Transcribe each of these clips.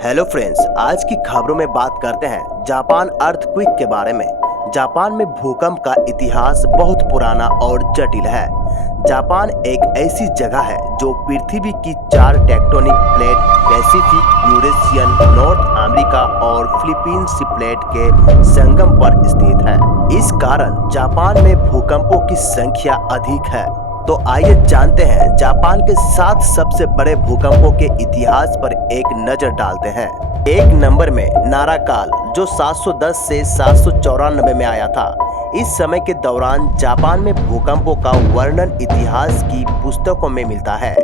Hello friends, आज की खबरों में बात करते हैं जापान अर्थक्वेक के बारे में। जापान में भूकंप का इतिहास बहुत पुराना और जटिल है। जापान एक ऐसी जगह है जो पृथ्वी की 4 tectonic plate Pacific, Eurasian, north America और फिलीपींस प्लेट के संगम पर स्थित है। इस कारण जापान में भूकंपों की संख्या अधिक है। तो आइए जानते हैं जापान के 7 सबसे बड़े भूकंपों के इतिहास पर एक नजर डालते हैं। 1 नंबर में नाराकाल, जो 710 से 794 में आया था। इस समय के दौरान जापान में भूकंपों का वर्णन इतिहास की पुस्तकों में मिलता है।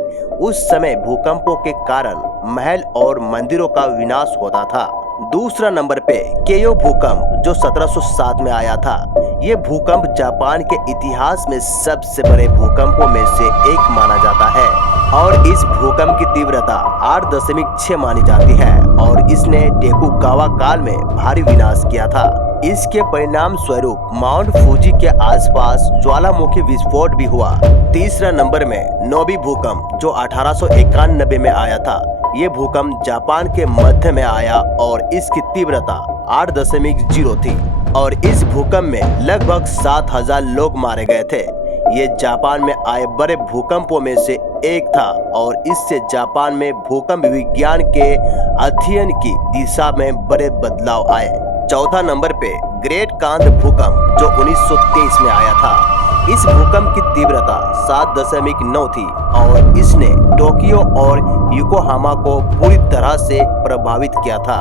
उस समय भूकंपों के कारण महल और मंदिरों का विनाश होता था। दूसरा नंबर पे केयो भूकंप, जो 1707 में आया था। ये भूकंप जापान के इतिहास में सबसे बड़े भूकंपों में से एक माना जाता है और इस भूकंप की तीव्रता 8.6 मानी जाती है और इसने टोकुगावा काल में भारी विनाश किया था। इसके परिणाम स्वरूप माउंट फूजी के आसपास ज्वालामुखी विस्फोट भी हुआ। तीसरा नंबर में नोबी भूकंप, जो 1891 में आया था। ये भूकंप जापान के मध्य में आया और इसकी तीव्रता 8.0 थी और इस भूकंप में लगभग 7000 लोग मारे गए थे। ये जापान में आए बड़े भूकंपों में से एक था और इससे जापान में भूकंप विज्ञान के अध्ययन की दिशा में बड़े बदलाव आए। चौथा नंबर पे ग्रेट कांत भूकंप, जो 1923 में आया था। इस भूकंप की तीव्रता 7.9 थी और इसने टोक्यो और योकोहामा को पूरी तरह से प्रभावित किया था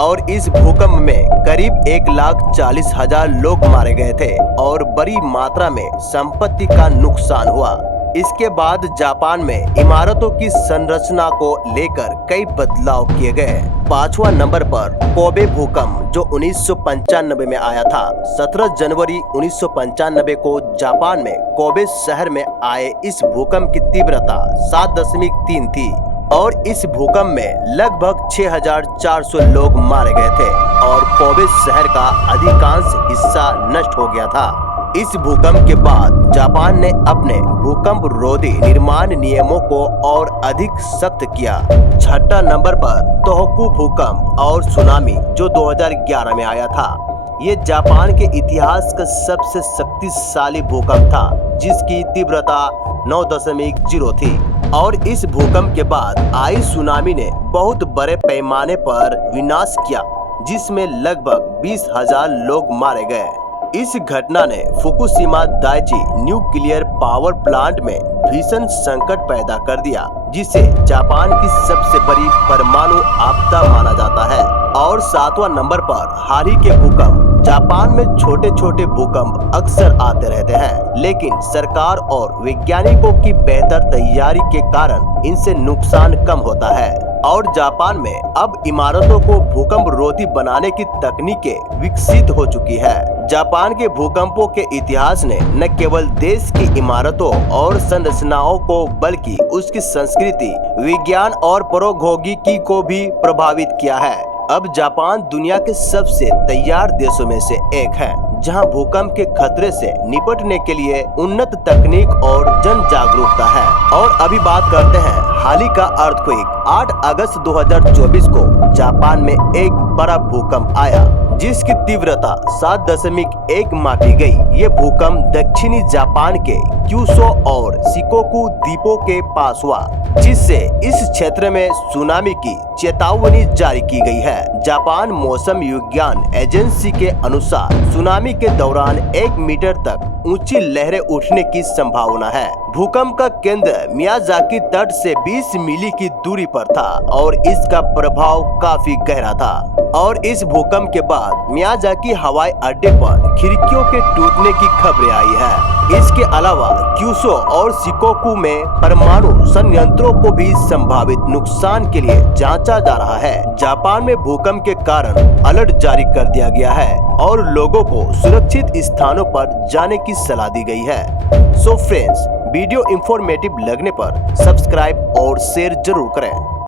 और इस भूकंप में करीब 1,40,000 लोग मारे गए थे और बड़ी मात्रा में संपत्ति का नुकसान हुआ। इसके बाद जापान में इमारतों की संरचना को लेकर कई बदलाव किए गए। 5वां नंबर पर कोबे भूकंप, जो 1995 में आया था। 17 जनवरी 1995 को जापान में कोबे शहर में आए इस भूकंप की तीव्रता 7.3 थी और इस भूकंप में लगभग 6400 लोग मारे गए थे और कोबे शहर का अधिकांश हिस्सा नष्ट हो गया था। इस भूकंप के बाद जापान ने अपने भूकंप रोधी निर्माण नियमों को और अधिक सख्त किया। 6वां नंबर पर तोहोकू भूकंप और सुनामी, जो 2011 में आया था। ये जापान के इतिहास का सबसे शक्तिशाली भूकंप था, जिसकी तीव्रता 9.0 थी और इस भूकंप के बाद आई सुनामी ने बहुत बड़े पैमाने पर विनाश किया, जिसमें लगभग 20,000 लोग मारे गए। इस घटना ने Fukushima Daiichi nuclear power plant में भीषण संकट पैदा कर दिया, जिसे जापान की सबसे बड़ी परमाणु आपदा माना जाता है। और 7वां नंबर पर हाल ही के भूकंप। जापान में छोटे छोटे भूकंप अक्सर आते रहते हैं, लेकिन सरकार और वैज्ञानिकों की बेहतर तैयारी के कारण इनसे नुकसान कम होता है और जापान में अब इमारतों को भूकंप रोधी बनाने की तकनीकें विकसित हो चुकी है। जापान के भूकंपों के इतिहास ने न केवल देश की इमारतों और संरचनाओं को बल्कि उसकी संस्कृति, विज्ञान और प्रौद्योगिकी को भी प्रभावित किया है। अब जापान दुनिया के सबसे तैयार देशों में से एक है, जहां भूकंप के खतरे से निपटने के लिए उन्नत तकनीक और जन जागरूकता है। और अभी बात करते हैं हाल ही का अर्थक्वेक। 8 अगस्त 2024 को जापान में एक बड़ा भूकंप आया, जिसकी तीव्रता 7.1 मापी गई। ये भूकंप दक्षिणी जापान के क्यूशो और शिकोकू द्वीपों के पास हुआ, जिससे इस क्षेत्र में सुनामी की चेतावनी जारी की गई है। जापान मौसम विज्ञान एजेंसी के अनुसार सुनामी के दौरान 1 मीटर तक ऊंची लहरें उठने की संभावना है। भूकंप का केंद्र मियाजाकी तट से 20 मील की दूरी पर था और इसका प्रभाव काफी गहरा था। और इस भूकंप के बाद मियाजाकी हवाई अड्डे पर खिड़कियों के टूटने की खबरें आई है। इसके अलावा क्यूशो और शिकोकू में परमाणु संयंत्रों को भी संभावित नुकसान के लिए जांचा जा रहा है। जापान में भूकंप के कारण अलर्ट जारी कर दिया गया है और लोगों को सुरक्षित स्थानों पर जाने की सलाह दी गई है। सो फ्रेंड्स, वीडियो इंफॉर्मेटिव लगने पर सब्सक्राइब और शेयर जरूर करें।